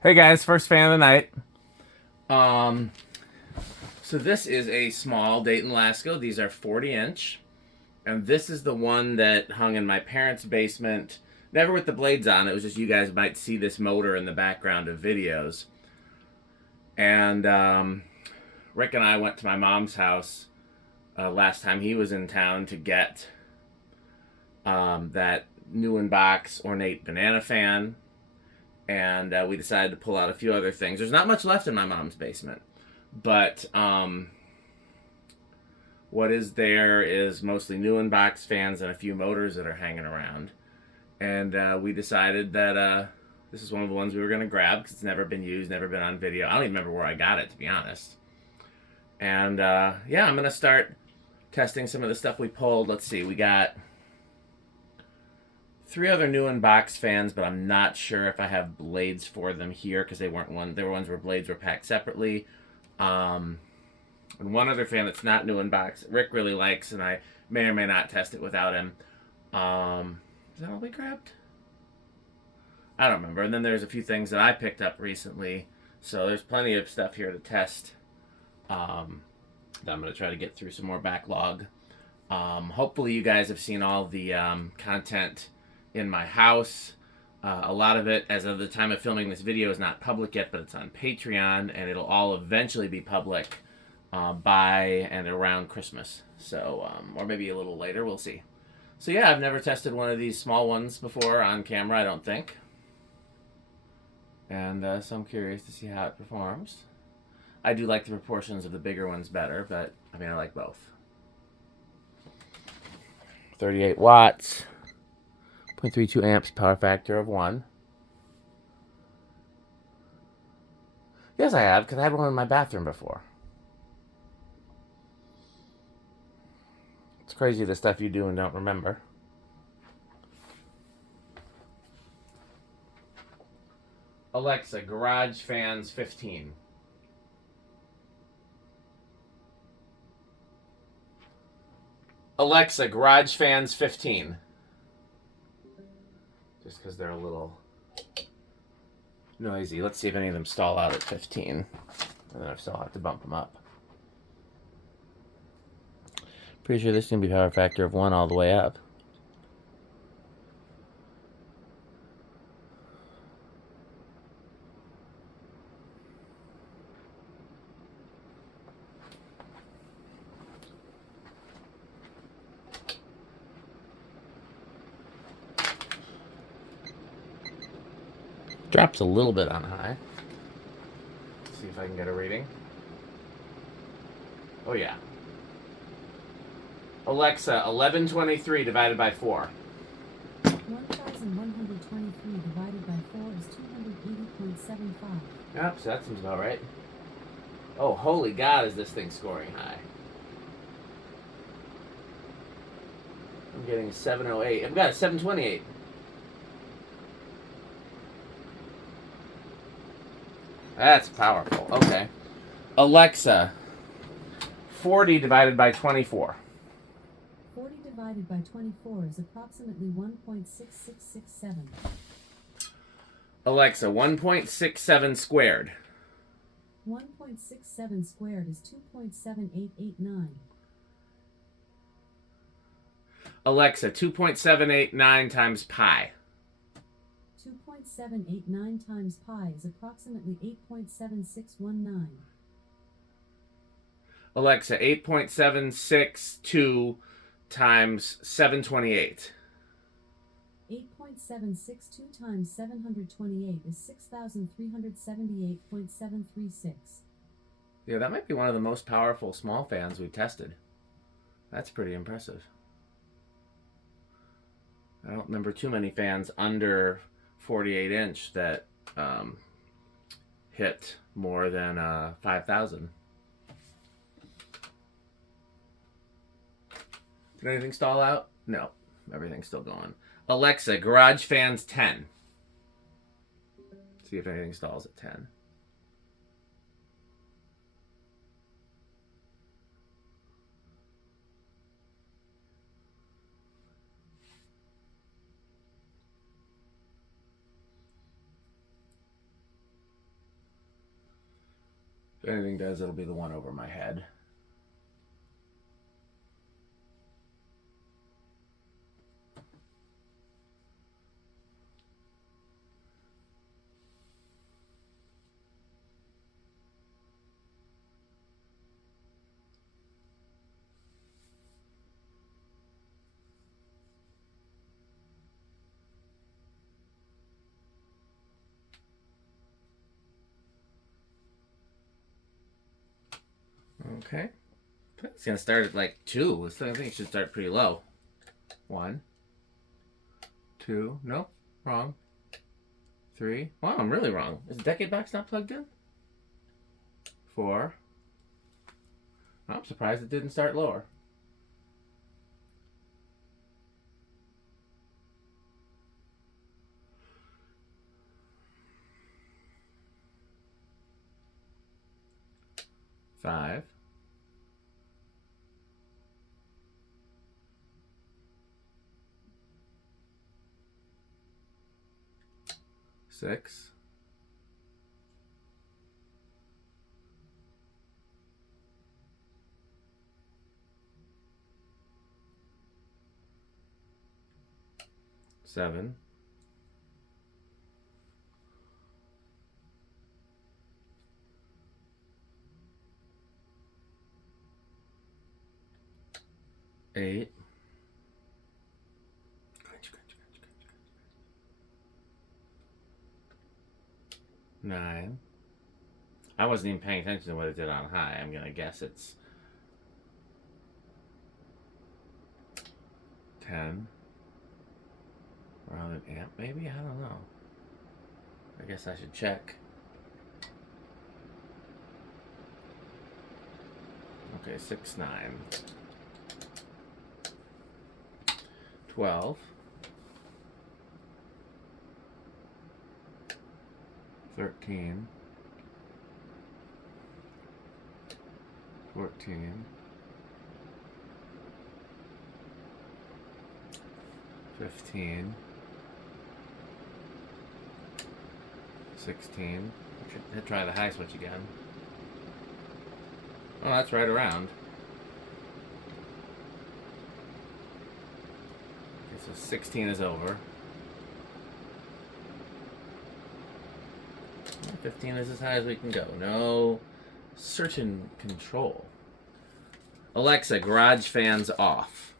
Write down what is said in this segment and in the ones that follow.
Hey guys, first fan of the night. Um, so this is a small Dayton Lasko. These are 40-inch, and this is the one that hung in my parents' basement. Never with the blades on. It was just you guys might see this motor in the background of videos. And Rick and I went to my mom's house last time he was in town to get that new in box ornate banana fan, and we decided to pull out a few other things. There's not much left in my mom's basement, but what is there is mostly new in box fans and a few motors that are hanging around. And we decided that this is one of the ones we were going to grab because it's never been used, never been on video. I don't even remember where I got it, to be honest. And yeah, I'm going to start testing some of the stuff we pulled. Let's see, we got 3 other new in box fans, but I'm not sure if I have blades for them here because they weren't one. They were ones where blades were packed separately. And one other fan that's not new in box, Rick really likes, and I may or may not test it without him. Is that all we grabbed? I don't remember. And then there's a few things that I picked up recently, so there's plenty of stuff here to test. That I'm going to try to get through some more backlog. Hopefully you guys have seen all the content in my house. A lot of it, as of the time of filming this video, is not public yet, but it's on Patreon, and it'll all eventually be public by and around Christmas. So, or maybe a little later, we'll see. So yeah, I've never tested one of these small ones before on camera, I don't think. And so I'm curious to see how it performs. I do like the proportions of the bigger ones better, but I mean, I like both. 38 watts, 0.32 amps, power factor of 1. Yes, I have, because I had one in my bathroom before. It's crazy the stuff you do and don't remember. Alexa, garage fans 15. Alexa, garage fans 15. Just because they're a little noisy. Let's see if any of them stall out at 15. And then I still have to bump them up. Pretty sure this is going to be power factor of 1 all the way up. Drops a little bit on high. Let's see if I can get a reading. Oh yeah. Alexa, 1123 divided by 4. 1,123 divided by 4 is 280.75. Yep, so that seems about right. Oh, holy God, is this thing scoring high. I'm getting a 708. I've got a 728. That's powerful. Okay. Alexa, 40 divided by 24. 40 divided by 24 is approximately 1.6667. Alexa, 1.67 squared. 1.67 squared is 2.7889. Alexa, 2.789 times pi. 2.789 times pi is approximately 8.7619. Alexa, 8.762 times 728. 8.762 times 728 is 6,378.736. Yeah, that might be one of the most powerful small fans we've tested. That's pretty impressive. I don't remember too many fans under 48 inch that hit more than 5,000. Did anything stall out? No, everything's still going. Alexa, garage fans 10. See if anything stalls at 10. If anything does, it'll be the one over my head. Okay. It's going to start at like 2. So I think it should start pretty low. 1, 2. Nope. Wrong. 3. Wow, I'm really wrong. Is the decade box not plugged in? 4. I'm surprised it didn't start lower. 5. 6. 7. 8. 9. I wasn't even paying attention to what it did on high. I'm going to guess it's 10. Around an amp, maybe? I don't know. I guess I should check. Okay, 6, 9. 12. 13. 14. 15. 16. I should try the high switch again. Oh, that's right around. Okay, so 16 is over. 15 is as high as we can go. No certain control. Alexa, garage fans off.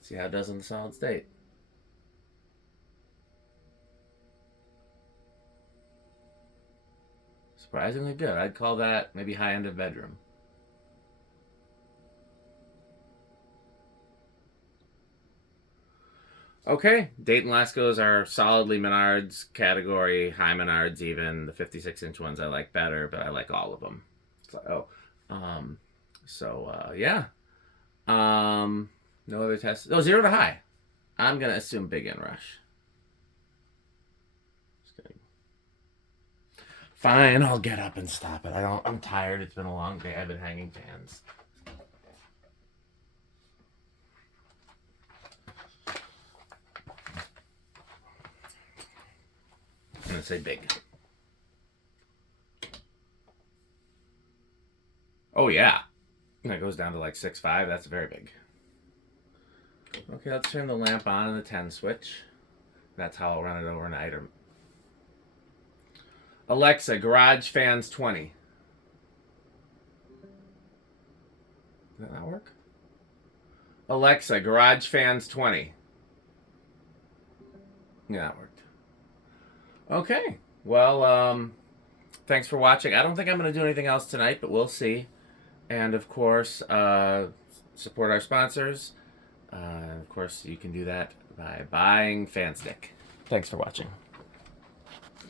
See how it does in the solid state. Surprisingly good. I'd call that maybe high end of bedroom. Okay, Dayton Laskos are solidly Menards category, high Menards even. The 56-inch ones I like better, but I like all of them. It's like, yeah. No other tests. Oh, 0 to high. I'm going to assume big inrush. Fine, I'll get up and stop it. I'm tired. It's been a long day. I've been hanging fans. I'm going to say big. Oh, yeah. And it goes down to like 6.5. That's very big. Okay, let's turn the lamp on and the 10 switch. That's how I'll run it overnight. Alexa, garage fans 20. Did that not work? Alexa, garage fans 20. Yeah, that worked. Okay. Well, thanks for watching. I don't think I'm going to do anything else tonight, but we'll see. And, of course, support our sponsors. Of course, you can do that by buying Fan Stick. Thanks for watching.